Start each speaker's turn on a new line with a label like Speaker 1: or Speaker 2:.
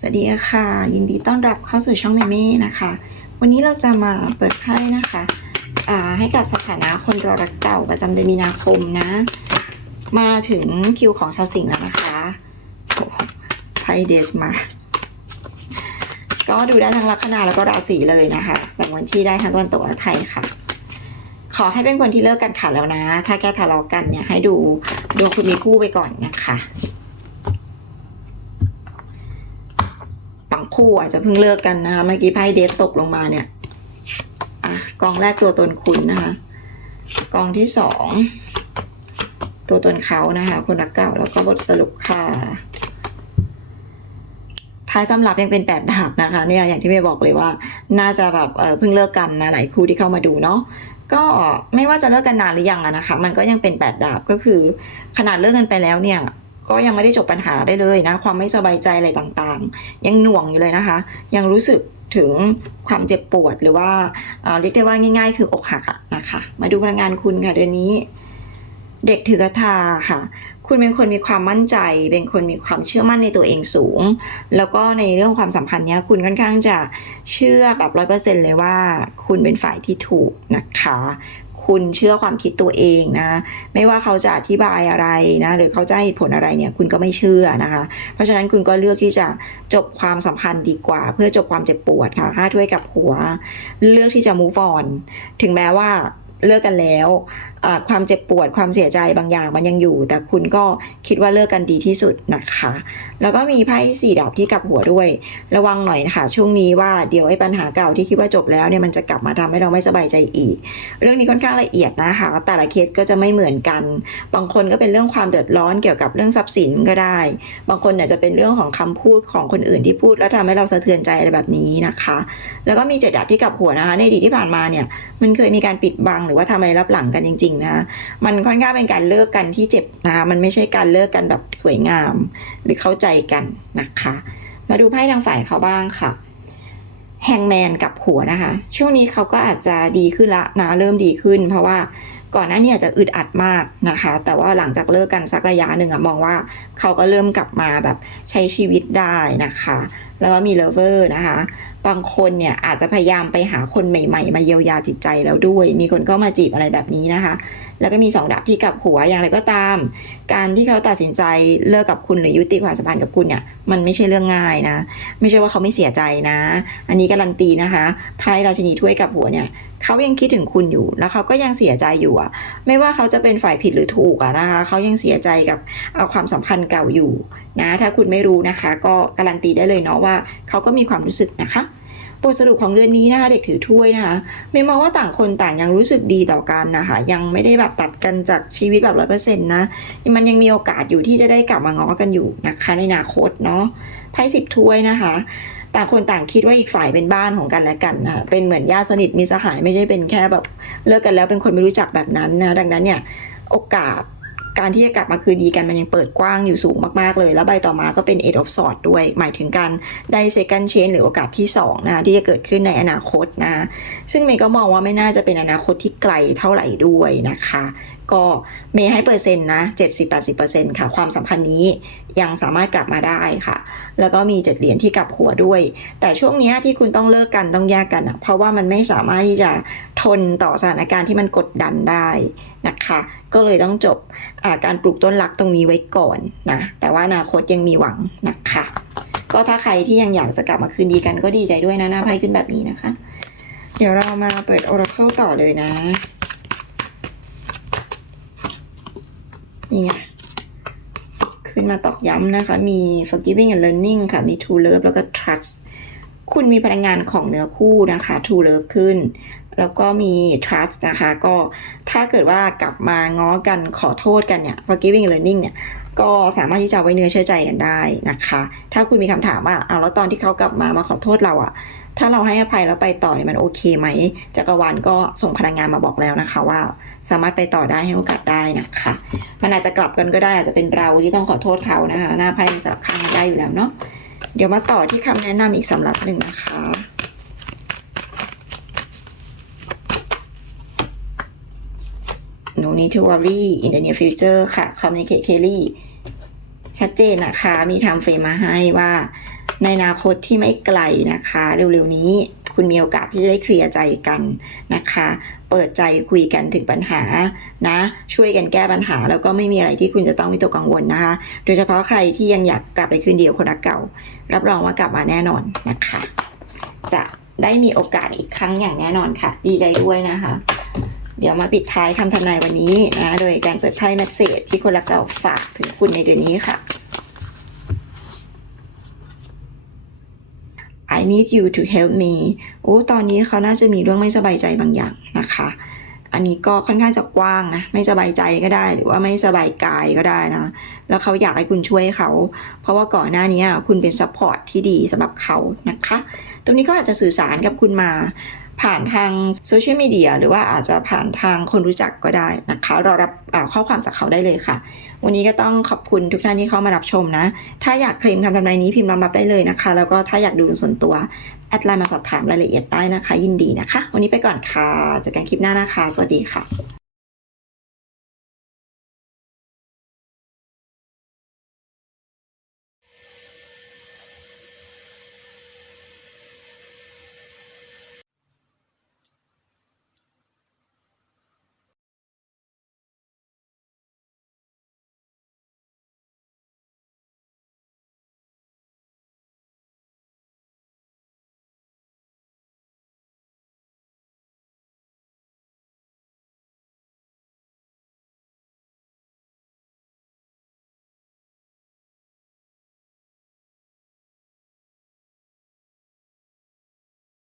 Speaker 1: สวัสดีค่ะ ยินดีต้อนรับเข้าสู่ช่องเมเม่นะคะ วันนี้เราจะมาเปิดไพ่นะคะอ่าให้กับสถานะคนรอรักเก่าประจำเดือนมีนาคมนะ มาถึงคิวของชาวสิงห์แล้วนะคะไพ่เดสมา ก็ดูได้ทั้งลัคนาแล้วก็ราศีเลยนะคะแบ่งวันที่ได้ทั้งตะวันตกและไทยค่ะ ขอให้เป็นคนที่เลิกกันขาดแล้วนะ ถ้าแค่ทะเลาะกันเนี่ยให้ดูดวงคุณมีคู่ไปก่อนนะคะ บางคู่อาจจะเพิ่งเลิกกันนะคะ เมื่อกี้ไพ่เดสตกลงมาเนี่ย อะกองแรกตัวตนคุณนะคะกองที่สองตัวตนเขานะคะ คนรักเก่าแล้วก็บทสรุปค่ะท้ายสำหรับยังเป็นแปดดาบนะคะเนี่ยอย่างที่เมย์บอกเลยว่า น่าจะแบบเออเพิ่งเลิกกันนะหลายคู่ที่เข้ามาดูเนาะก็ไม่ว่าจะเลิกกันนานหรือยังอะนะคะ มันก็ยังเป็นแปดดาบก็คือ ขนาดเลิกกันไปแล้วเนี่ย ก็ยังไม่ได้จบปัญหาได้เลยนะ ความไม่สบายใจอะไรต่างๆ ยังหน่วงอยู่เลยนะคะ ยังรู้สึกถึงความเจ็บปวดหรือว่าเรียกได้ว่าง่าย ๆ คืออกหักะนะคะ มาดูพลังงานคุณค่ะเดือนนี้ เด็กถือกระทาค่ะ คุณเป็นคนมีความมั่นใจ เป็นคนมีความเชื่อมั่นในตัวเองสูง แล้วก็ในเรื่องความสัมพันธ์เนี้ยคุณค่อนข้างจะเชื่อแบบร้อยเปอร์เซ็นเลยว่า คุณเป็นฝ่ายที่ถูกนะคะ คุณเชื่อความคิดตัวเองนะ ไม่ว่าเขาจะอธิบายอะไรนะ หรือเขาจะให้เหตุผลอะไรเนี่ย คุณก็ไม่เชื่อนะคะ เพราะฉะนั้นคุณก็เลือกที่จะจบความสัมพันธ์ดีกว่า เพื่อจบความเจ็บปวดค่ะห้าถ้วยกับหัว เลือกที่จะ move on ถึงแม้ว่าเลิกกันแล้ว ความเจ็บปวดความเสียใจบางอย่างมันยังอยู่ แต่คุณก็คิดว่าเลิกกันดีที่สุดนะคะ แล้วก็มีไพ่สี่ดาบที่กลับหัวด้วย ระวังหน่อยนะคะ ช่วงนี้ว่าเดี๋ยวไอ้ปัญหาเก่าที่คิดว่าจบแล้วเนี่ยมันจะกลับมาทำให้เราไม่สบายใจอีก เรื่องนี้ค่อนข้างละเอียดนะคะ แต่ละเคสก็จะไม่เหมือนกัน บางคนก็เป็นเรื่องความเดือดร้อนเกี่ยวกับเรื่องทรัพย์สินก็ได้ บางคนเนี่ยจะเป็นเรื่องของคำพูดของคนอื่นที่พูดแล้วทำให้เราสะเทือนใจอะไรแบบนี้นะคะ แล้วก็มีเจ็ดดาบที่กลับหัวนะคะ ในอดีตที่ผ่านมาเนี่ยมันเคยมีการปิดบังหรือว่าทำอะไรรับหลังกันจริงนะคะมันค่อนข้างเป็นการเลิกกันที่เจ็บนะคะมันไม่ใช่การเลิกกันแบบสวยงาม หรือเข้าใจกันนะคะ มาดูไพ่ทางฝ่ายเขาบ้างค่ะแฮงแมนกับหัวนะคะ ช่วงนี้เขาก็อาจจะดีขึ้นละนะเริ่มดีขึ้น เพราะว่าก่อนหน้านี้อาจจะอึดอัดมากนะคะ แต่ว่าหลังจากเลิกกันสักระยะหนึ่งอะมองว่าเขาก็เริ่มกลับมาแบบใช้ชีวิตได้นะคะแล้วก็มีเลเวอร์นะคะ บางคนเนี่ยอาจจะพยายามไปหาคนใหม่ ๆ มาเยียวยาจิตใจแล้วด้วย มีคนเข้ามาจีบอะไรแบบนี้นะคะ แล้วก็มีสองดาบที่กับหัวอย่างไรก็ตาม การที่เขาตัดสินใจเลิกกับคุณหรือยุติความสัมพันธ์กับคุณเนี่ย มันไม่ใช่เรื่องง่ายนะ ไม่ใช่ว่าเขาไม่เสียใจนะ อันนี้การันตีนะคะไพ่ราชินีถ้วยกับหัวเนี่ยเขายังคิดถึงคุณอยู่ แล้วเขาก็ยังเสียใจอยู่อะไม่ว่าเขาจะเป็นฝ่ายผิดหรือถูกอะนะคะ เขายังเสียใจกับเอาความสัมพันธ์เก่าอยู่ นะถ้าคุณไม่รู้นะคะ ก็การันตีได้เลยเนาะว่าเขาก็มีความรู้สึกนะคะบทสรุปของเดือนนี้นะคะเด็กถือถ้วยนะคะไม่มองว่าต่างคนต่างยังรู้สึกดีต่อกันนะคะยังไม่ได้แบบตัดกันจากชีวิตแบบร้อยเปอร์เซ็นต์นะมันยังมีโอกาสอยู่ที่จะได้กลับมาง้อกันอยู่นะคะในอนาคตเนาะไพ่สิบถ้วยนะคะ ต่างคนต่างคิดว่าอีกฝ่ายเป็นบ้านของกันและกันนะคะเป็นเหมือนญาติสนิทมีสหายไม่ใช่เป็นแค่แบบเลิกกันแล้วเป็นคนไม่รู้จักแบบนั้นนะดังนั้นเนี่ยโอกาส การที่จะกลับมาคืนดีกันมันยังเปิดกว้างอยู่สูงมากๆเลย แล้วใบต่อมาก็เป็น eight of swords ด้วย หมายถึงการได้ second chance หรือโอกาสที่สองนะที่จะเกิดขึ้นในอนาคตนะ ซึ่งเมย์ก็มองว่าไม่น่าจะเป็นอนาคตที่ไกลเท่าไหร่ด้วยนะคะ ก็เมย์ให้เปอร์เซ็นต์นะ 70-80%ค่ะ ความสัมพันธ์นี้ยังสามารถกลับมาได้ค่ะ แล้วก็มีเจ็ดเหรียญที่กลับหัวด้วย แต่ช่วงนี้ที่คุณต้องเลิกกันต้องแยกกันอะเพราะว่ามันไม่สามารถที่จะทนต่อสถานการณ์ที่มันกดดันได้นะคะ ก็เลยต้องจบการปลูกต้นรักตรงนี้ไว้ก่อนนะ แต่ว่าอนาคตยังมีหวังนะคะ ก็ถ้าใครที่ยังอยากจะกลับมาคืนดีกันก็ดีใจด้วยนะหน้าไพ่ขึ้นแบบนี้นะคะ เดี๋ยวเรามาเปิด Oracle ต่อเลยนะ นี่ไงขึ้นมาตอกย้ำนะคะ มี forgiving and learning ค่ะ มี true love แล้วก็ trust คุณมีพลังงานของเนื้อคู่นะคะ true love ขึ้น แล้วก็มี trust นะคะ ก็ถ้าเกิดว่ากลับมาง้อกันขอโทษกันเนี่ย forgiving and learning เนี่ยก็สามารถที่จะไว้เนื้อเชื่อใจกันได้นะคะ ถ้าคุณมีคำถามว่าเอาแล้วตอนที่เขากลับมามาขอโทษเราอะ ถ้าเราให้อภัยแล้วไปต่อเนี่ยมันโอเคไหมจักรวาลก็ส่งพลังงานมาบอกแล้วนะคะ ว่าสามารถไปต่อได้ให้โอกาสได้นะคะมันอาจจะกลับกันก็ได้อาจจะเป็นเราที่ต้องขอโทษเขานะคะ หน้าไพ่มันสลับข้างกันได้อยู่แล้วเนาะเดี๋ยวมาต่อที่คำแนะนำอีกสำหรับหนึ่งนะคะ No need to worry in the near future ค่ะ communicate clearly ชัดเจนนะคะ มีทม์เฟรมมาให้ว่า ในอนาคตที่ไม่ไกลนะคะ เร็วๆนี้คุณมีโอกาสที่จะได้เคลียร์ใจกันนะคะ เปิดใจคุยกันถึงปัญหานะ ช่วยกันแก้ปัญหา แล้วก็ไม่มีอะไรที่คุณจะต้องวิตกกังวลนะคะ โดยเฉพาะใครที่ยังอยากกลับไปคืนเดีกับคนรักเก่า รับรองว่ากลับมาแน่นอนนะคะ จะได้มีโอกาสอีกครั้งอย่างแน่นอนค่ะ ดีใจด้วยนะคะ เดี๋ยวมาปิดท้ายคำทำนายวันนี้นะ โดยการเปิดไพ่แมสเซจที่คนรักเก่าฝากถึงคุณในเดือนนี้ค่ะ need you to help me โอ้ตอนนี้เขาน่าจะมีเรื่องไม่สบายใจบางอย่างนะคะ อันนี้ก็ค่อนข้างจะกว้างนะ ไม่สบายใจก็ได้ หรือว่าไม่สบายกายก็ได้นะ แล้วเขาอยากให้คุณช่วยเขา เพราะว่าก่อนหน้านี้คุณเป็นซัพพอร์ตที่ดีสำหรับเขานะคะ ตรงนี้ก็อาจจะสื่อสารกับคุณมา ผ่านทางโซเชียลมีเดียหรือว่าอาจจะผ่านทางคนรู้จักก็ได้นะคะรอรับข้อความจากเขาได้เลยค่ะ วันนี้ก็ต้องขอบคุณทุกท่านที่เข้ามารับชมนะ ถ้าอยากเคลมคำทำนายนี้พิมพ์รับรับได้เลยนะคะ แล้วก็ถ้าอยากดูส่วนตัว แอดไลน์มาสอบถามรายละเอียดได้นะคะ ยินดีนะคะ วันนี้ไปก่อนค่ะเจอกันคลิปหน้านะคะ สวัสดีค่ะ